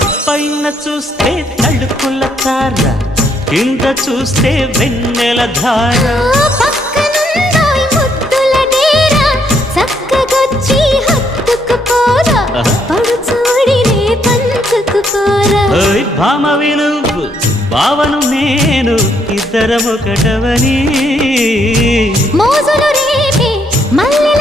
పైన చూస్తే తడుకుల తార, కింద చూస్తే వెన్నెల ధార. పక్కనుందోయ్ ముద్దుల డేరా, చక్కగొచ్చి హత్తుకుపోరా, పడు చూడినే పంచుకుపోరా. భామ విలువు భావను నేను, ఇద్దరమొకటవని మోజులు రేపే మల్లె